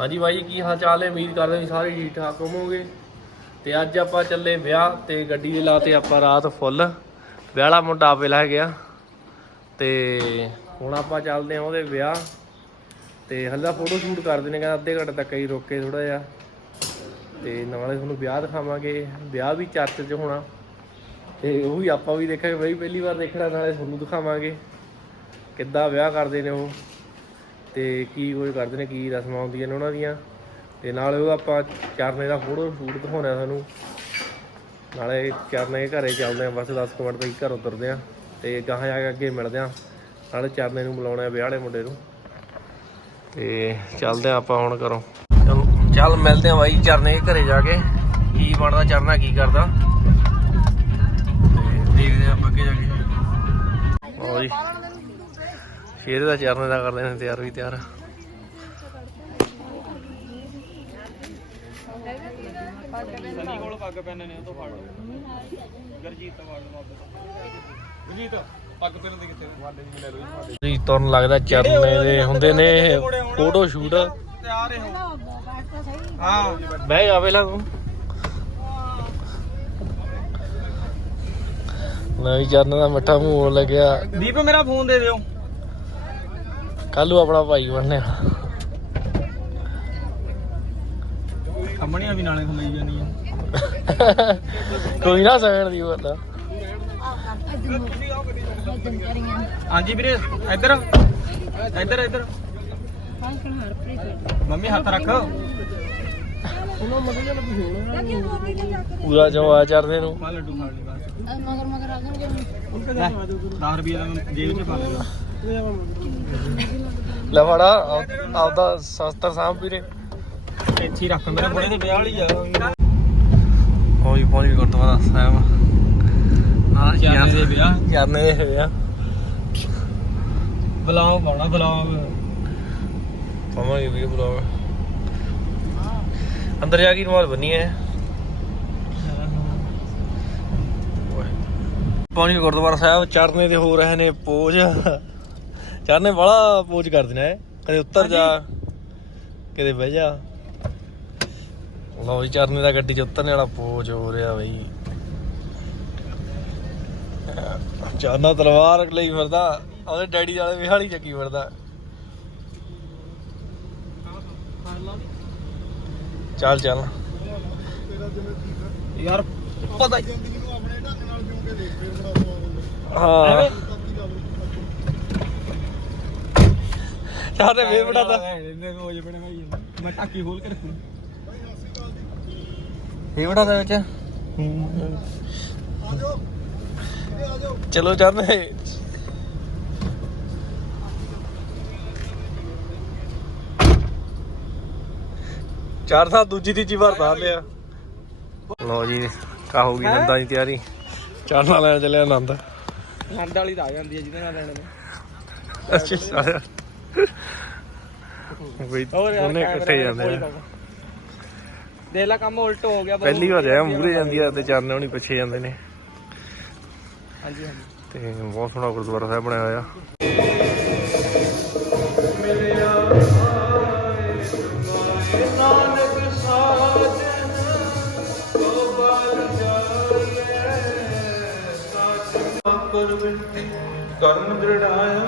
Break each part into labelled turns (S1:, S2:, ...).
S1: ਹਾਂਜੀ ਬਾਈ ਜੀ ਕੀ ਹਾਲ ਚਾਲ ਹੈ ਉਮੀਦ ਕਰਦੇ ਹਾਂ ਵੀ ਸਾਰੇ ਠੀਕ ਠਾਕ ਹੋਵੋਗੇ। ਤੇ ਅੱਜ ਆਪਾਂ ਚੱਲੇ ਵਿਆਹ ਤੇ ਗੱਡੀ ਦੇ ਲਾਤੇ ਆਪਾਂ ਰਾਤ ਫੁੱਲ। ਵਿਆਹ ਵਾਲਾ ਮੁੰਡਾ ਆਪੇ ਲੈ ਗਿਆ। ਤੇ ਹੁਣ ਆਪਾਂ ਚੱਲਦੇ ਹਾਂ ਉਹਦੇ ਵਿਆਹ। ਤੇ ਹੱਲਾ ਫੋਟੋ ਸ਼ੂਟ ਕਰਦੇ ਨੇ, ਕਹਿੰਦਾ ਅੱਧੇ ਘੰਟੇ ਤੱਕ ਹੀ ਰੋਕੇ ਥੋੜਾ ਜਿਹਾ। ਤੇ ਨਾਲੇ ਤੁਹਾਨੂੰ ਵਿਆਹ ਦਿਖਾਵਾਂਗੇ। ਵਿਆਹ ਵੀ ਚਰਚ 'ਚ ਹੋਣਾ। ਤੇ ਉਹ ਵੀ ਆਪਾਂ ਵੀ ਦੇਖਾਂਗੇ ਬਈ ਪਹਿਲੀ ਵਾਰ ਦੇਖਣਾ, ਨਾਲੇ ਤੁਹਾਨੂੰ ਦਿਖਾਵਾਂਗੇ। ਕਿੱਦਾਂ ਵਿਆਹ ਕਰਦੇ ਨੇ ਉਹ। ਤੇ ਕੀ ਕੁਝ ਕਰਦੇ ਨੇ, ਕੀ ਰਸਮਾਂ ਹੁੰਦੀਆਂ ਨੇ ਉਹਨਾਂ ਦੀਆਂ। ਤੇ ਨਾਲ ਉਹ ਆਪਾਂ ਚਰਨੇ ਦਾ ਫੋਟੋ ਸ਼ੂਟ ਦਿਖਾਉਣਾ ਤੁਹਾਨੂੰ। ਨਾਲੇ ਚਰਨੇ ਦੇ ਘਰੇ ਚੱਲਦੇ ਆ ਬਸ 10 ਕੁ ਮਿੰਟ ਤੱਕ ਘਰੋਂ ਉਤਰਦੇ ਆ ਤੇ ਗਾਹਾਂ ਜਾ ਕੇ ਅੱਗੇ ਮਿਲਦੇ ਆ ਨਾਲੇ ਚਰਨੇ ਨੂੰ ਬੁਲਾਉਣਾ ਹੈ ਵਿਆਹ ਵਾਲੇ ਮੁੰਡੇ ਨੂੰ। ਤੇ ਚੱਲਦੇ ਆ ਆਪਾਂ ਹੁਣ ਘਰੋਂ। ਚੱਲ ਮਿਲਦੇ ਆ ਬਾਈ ਚਰਨੇ ਦੇ ਘਰੇ ਜਾ ਕੇ। ਕੀ ਬਣਦਾ, ਚਰਨਾ ਕੀ ਕਰਦਾ ਤੇ ਦੇਖਦੇ ਆ ਆਪਾਂ ਅੱਗੇ ਜਾ ਕੇ ਲਓ ਜੀ ਸ਼ੇਰ ਦਾ ਚਰਨੇ ਦਾ ਕਰਦੇ ਨੇ ਤਿਆਰ ਵੀ ਤਿਆਰ।
S2: ਸਨੀ ਕੋਲ ਪੱਗ ਪੈਨ ਨੇ ਉਹ ਤੋਂ ਫੜ ਗਰਜੀਤ ਤੋਂ ਫੜ ਲਓ ਗਰਜੀਤ ਪੱਗ ਪੈਨ ਦੇ ਕਿੱਥੇ ਵਾਡੇ ਦੀ ਲੈ ਲਓ
S1: ਜੀ ਤੁਹਾਨੂੰ ਲੱਗਦਾ ਚਰਨੇ ਦੇ ਹੁੰਦੇ ਨੇ ਫੋਟੋ ਸ਼ੂਟ
S2: ਤਿਆਰ ਹੋ ਹਾਂ
S1: ਬਹਿ ਜਾ ਵੇਲਾ ਤੂੰ। ਨਵੀਂ ਚਰਨੇ ਦਾ ਮਿੱਠਾ ਮੂੰਹ ਲੱਗਿਆ।
S2: ਦੀਪ ਮੇਰਾ ਫੋਨ ਦੇ ਦਿਓ।
S1: ਕੱਲੂ ਆਪਣਾ ਭਾਈ ਬਣਿਆ
S2: ਕੰਪਨੀਆਂ ਵੀ ਨਾਲੇ ਖਮਾਈ ਜਾਣੀਆਂ
S1: ਕੋਈ ਨਾ ਸਗਣ ਦੀ ਬੰਦਾ
S2: ਹਾਂਜੀ ਵੀਰੇ ਇੱਧਰ। ਇੱਧਰ ਇੱਧਰ। ਮੰਮੀ ਹੱਥ ਰੱਖ।
S1: ਪੂਰਾ ਜਵਾ ਚਰਨੇ ਨੂੰ।
S3: ਮਗਰ ਮਗਰ ਆ ਗਏ
S2: ਲੈ 10 ਰੁਪਏ ਦਾ ਜੇਬ 'ਚ ਪਾ ਲੈਣਾ।
S1: ਲੈ ਫੜਾ ਆਪ- ਆਪਦਾ ਸ਼ਸਤਰ ਸਾਂਭ ਵੀਰੇ।
S2: ਇੱਥੇ ਹੀ ਰੱਖ ਮੇਰੇ ਬੁੜੇ ਦੇ ਵਿਆਹ ਵਾਲੀ ਆ।
S1: ਕੋਈ ਪਹੁੰਚ ਗੁਰਦੁਆਰਾ ਸਾਹਿਬ। ਹਾਂ
S2: ਚਾਨੇ ਦੇ ਵਿਆਹ।
S1: ਚਰਨੇ ਦੇ ਵਿਆਹ।
S2: ਬਲੌਗ ਪਾਉਣਾ ਬਲੌਗ
S1: ਪਾਵਾਂਗੇ ਵੀ ਬਲੌਗ ਅੰਦਰ ਜਾ ਕੇ ਰੁਮਾਲ ਬੰਨੀ ਹੈ। ਪਹੁੰਚ ਗਏ ਗੁਰਦੁਆਰਾ ਸਾਹਿਬ ਚਰਨੇ ਤੇ ਹੋ ਰਹੇ ਨੇ ਪੋਜ। ਚਰਨੇ ਬੜਾ ਪੋਜ ਕਰਦੇ ਨੇ ਕਦੇ ਉੱਤਰ ਜਾ ਕਦੇ ਬਹਿ ਜਾ। ਲਓ ਜੀ ਚਰਨੇ ਦਾ ਗੱਡੀ 'ਚ ਉਤਰਨੇ ਵਾਲਾ ਪੋਜ ਹੋ ਰਿਹਾ ਬਈ। ਚਾਨਾ ਤਲਵਾਰ ਲਈ ਫਿਰਦਾ ਉਹਦੇ ਡੈਡੀ ਵਾਲੇ ਵਿਹਾਲੀ ਚੱਕੀ ਫਿਰਦਾ। ਚੱਲ ਚੱਲ।
S2: ਯਾਰ ਪਤਾ
S1: ਹਾਂ ਚਾਹਤੇ ਵੇ ਬੜਾਦਾ
S2: ਮੈਂ ਟਾਕੀ ਖੋਲ ਕੇ ਰੱਖੂ
S1: ਵੇ ਬੜਾਦਾ ਵਿੱਚ। ਚਲੋ ਚਰਨੇ ਚਾਰ ਸਾਲ ਦੂਜੀ ਤੀਜੀ ਵਾਰ ਬਾਹਰ ਲਿਆ। ਲਓ ਜੀ ਕਾ ਹੋ ਗਈ ਨੰਦਾਂ ਦੀ ਤਿਆਰੀ। ਚੜਨਾ ਲੈਣ ਚੱਲਿਆ ਆਨੰਦ
S2: ਨੰਦ ਵਾਲੀ ਤਾਂ ਆ ਜਾਂਦੀ ਹੈ ਜਿਹਦੇ ਨਾਲ ਲੈਣੇ ਨੇ
S1: ਅੱਛਾ। ਬਈ ਉਹਨੇ ਇਕੱਠੇ ਜਾਂਦੇ ਆ?
S2: ਦੇਖ ਲੈ ਕੰਮ ਉਲਟ ਹੋ ਗਿਆ।
S1: ਪਹਿਲੀ ਵਾਰ ਆਇਆ ਮੂਰੇ ਜਾਂਦੀ ਆ ਤੇ ਚਰਨੇ ਹੁਣੀ ਪਿੱਛੇ ਜਾਂਦੇ ਨੇ।
S2: ਹਾਂਜੀ ਹਾਂਜੀ।
S1: ਤੇ ਬਹੁਤ ਸੋਹਣਾ ਗੁਰਦੁਆਰਾ ਸਾਹਿਬ ਬਣਿਆ ਹੋਇਆ।
S2: ਕਰਮ ਦ੍ਰਿੜਾਇਆ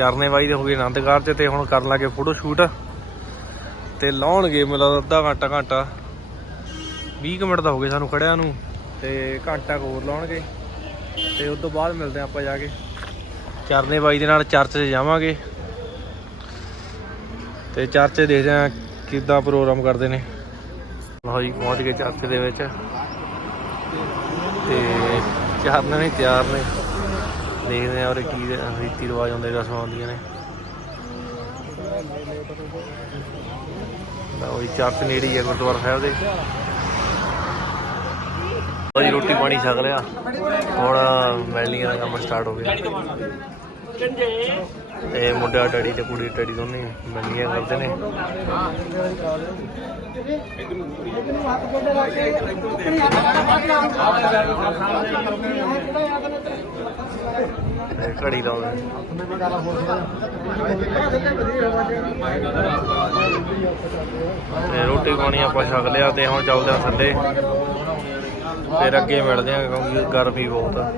S1: ਚਰਨੇ ਬਾਈ ਦੇ ਹੋ ਗਏ ਆਨੰਦਗੜ੍ਹ ਚ ਤੇ ਹੁਣ ਕਰਨ ਲੱਗੇ ਫੋਟੋ ਸ਼ੂਟ ਤੇ ਲਾਉਣਗੇ ਮੇਰਾ ਅੱਧਾ ਘੰਟਾ ਘੰਟਾ। 20 ਕੁ ਮਿੰਟ ਦਾ ਹੋ ਗਏ ਸਾਨੂੰ ਖੜਿਆਂ ਨੂੰ। ਤੇ ਘੰਟਾ ਕੁ ਹੋਰ ਲਾਉਣਗੇ। ਤੇ ਉਸ ਤੋਂ ਬਾਅਦ ਮਿਲਦੇ ਹਾਂ ਆਪਾਂ ਜਾ ਕੇ। ਚਰਨੇ ਬਾਈ ਦੇ ਨਾਲ ਚਰਚ 'ਚ ਜਾਵਾਂਗੇ। ਤੇ ਚਰਚ ਦੇਖਦੇ ਹਾਂ ਕਿੱਦਾਂ ਪ੍ਰੋਗਰਾਮ ਕਰਦੇ ਨੇ। ਲਓ ਜੀ, ਪਹੁੰਚ ਗਏ ਚਰਚ ਦੇ ਵਿੱਚ। ਤੇ ਚਰਨ ਵੀ ਤਿਆਰ ਨੇ। ਦੇਖਦੇ ਆ ਔਰ ਕੀ ਰੀਤੀ ਰਿਵਾਜ ਹੁੰਦੇ ਰਸਮਾਂ ਆਉਂਦੀਆਂ ਨੇ। ਲਓ ਜੀ ਚਰਚ ਨੇੜੇ ਹੀ ਹੈ ਗੁਰਦੁਆਰਾ ਸਾਹਿਬ ਦੇ। ਲਓ ਜੀ, ਰੋਟੀ ਪਾਣੀ ਛਕ ਲਿਆ। ਹੁਣ ਮੈਲੀਆਂ ਦਾ ਕੰਮ ਸਟਾਰਟ ਹੋ ਗਿਆ। ਤੇ ਮੁੰਡਾ ਡੈਡੀ ਤੇ ਕੁੜੀ ਡੈਡੀ ਦੋਨੇ ਮੈਲੀਆਂ ਕਰਦੇ ਨੇ। ਘੜੀ ਲਾਉਂਦੇ ਤੇ ਰੋਟੀ ਪਾਣੀ ਆਪਾਂ ਛਕ ਲਿਆ ਤੇ ਹੁਣ ਚੱਲਦੇ ਆ ਥੱਲੇ। ਫਿਰ ਅੱਗੇ ਮਿਲਦੇ ਆ ਕਿਉਂਕਿ ਗਰਮੀ ਬਹੁਤ ਆ।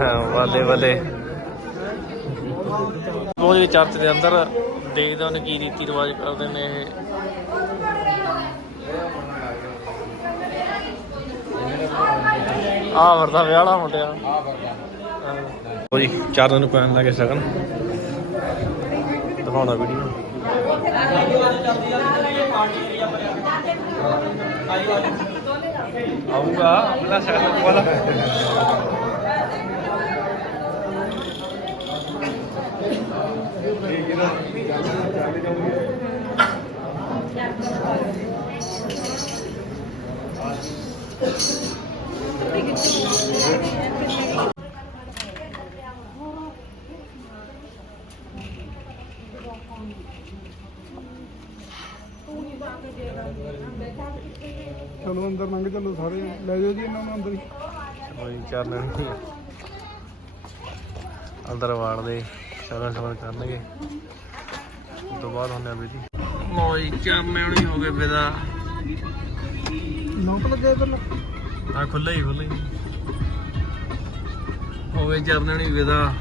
S1: ਹਾਂ, ਵਾਲੇ ਵਾਲੇ। ਉਹ ਜੀ ਚਰਚ ਦੇ ਅੰਦਰ ਦੇਖਦੇ ਹਾਂ ਕੀ ਰੀਤੀ ਰਿਵਾਜ ਕਰਦੇ ਨੇ ਇਹ? ਆ ਵਰਦਾ ਵਿਆਹ ਵਾਲਾ ਮੁੰਡਿਆ। ਉਹ ਜੀ ਚਰਨ ਨੂੰ ਪੈਣ ਲੱਗੇ ਸਗਨ। ਦਿਖਾਉਣਾ ਵੀਡੀਓ। आऊंगा अपना शायद वाला Thank you.
S2: ਚਲੋ ਅੰਦਰ ਲੰਘ ਚਲੋ ਸਾਰੇ ਲੈ ਜਾਓ ਜੀ ਇਹਨਾਂ ਨੂੰ ਅੰਦਰ ਹੀ।
S1: ਕੋਈ ਚਰਨ ਨਹੀਂ ਅੰਦਰ ਵਾੜਦੇ ਸਗਨ ਸਗਨ ਕਰਨਗੇ। ਉਸ ਤੋਂ ਬਾਅਦ ਹੁੰਦੇ ਆ ਵੀਦੀ ਮੋਈ ਚਾਮੇ ਨਹੀਂ ਹੋ ਗਏ ਵਿਦਾ
S2: ਨੌਕ ਲੱਗੇ ਇਧਰ
S1: ਆ ਖੁੱਲਾ ਹੀ ਖੁੱਲਾ ਹੀ। ਹੋ ਗਏ ਚਰਨ ਨਹੀਂ ਵਿਦਾ।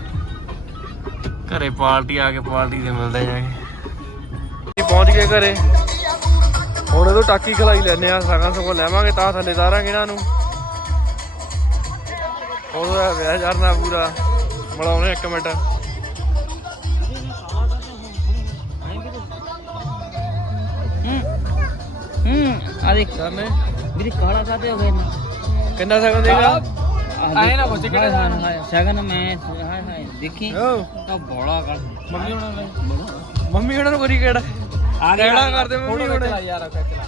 S1: ਘਰੇ ਪਾਰਟੀ ਆ ਕੇ ਪਾਰਟੀ ਤੇ ਮਿਲਦੇ ਜਾ ਕੇ ਪਹੁੰਚ ਗਏ ਘਰੇ। ਹੁਣ ਇਹਨੂੰ ਟਾਕੀ ਖਲਾਈ ਲੈਨੇ ਆ ਸਗਨ ਸਗੋਂ ਲੈਵਾਂਗੇ ਤਾਂ ਥੱਲੇ ਤਾਰਾਂਗੇ ਇਹਨਾਂ ਨੂੰ। ਉਹਦਾ ਵਿਆਹ ਕਰਨਾ ਪੂਰਾ ਮਿਲਾਉਣੇ ਇੱਕ ਮਿੰਟ।
S3: ਹੂੰ ਆ ਦੇਖ।
S1: ਕਰਨੇ
S3: ਵੀਰੇ ਕਾਲਾ ਕਾਦੇ ਹੋ ਗਏ ਨਾ
S1: ਕਿੰਨਾ ਸਗਨ ਦੇਗਾ
S3: ਆਏ ਨਾ ਪੁੱਛ ਕਿਹੜਾ ਹੈ ਸ਼ਗਨ ਮੈਂ ਹਾਏ ਹਾਏ ਦੇਖੀ। ਤਾਂ ਬੋਲਾ ਕਰ
S1: ਮੰਮੀ ਹੁਣਾਂ ਨੇ। ਮੰਮੀ ਹੁਣਾਂ ਨੂੰ ਕਰੀ ਕਿਹੜਾ?
S3: ਆ
S1: ਕਿਹੜਾ ਕਰਦੇ ਮੰਮੀ ਹੁਣ।
S3: ਯਾਰ ਖਿੱਚ ਲਾ।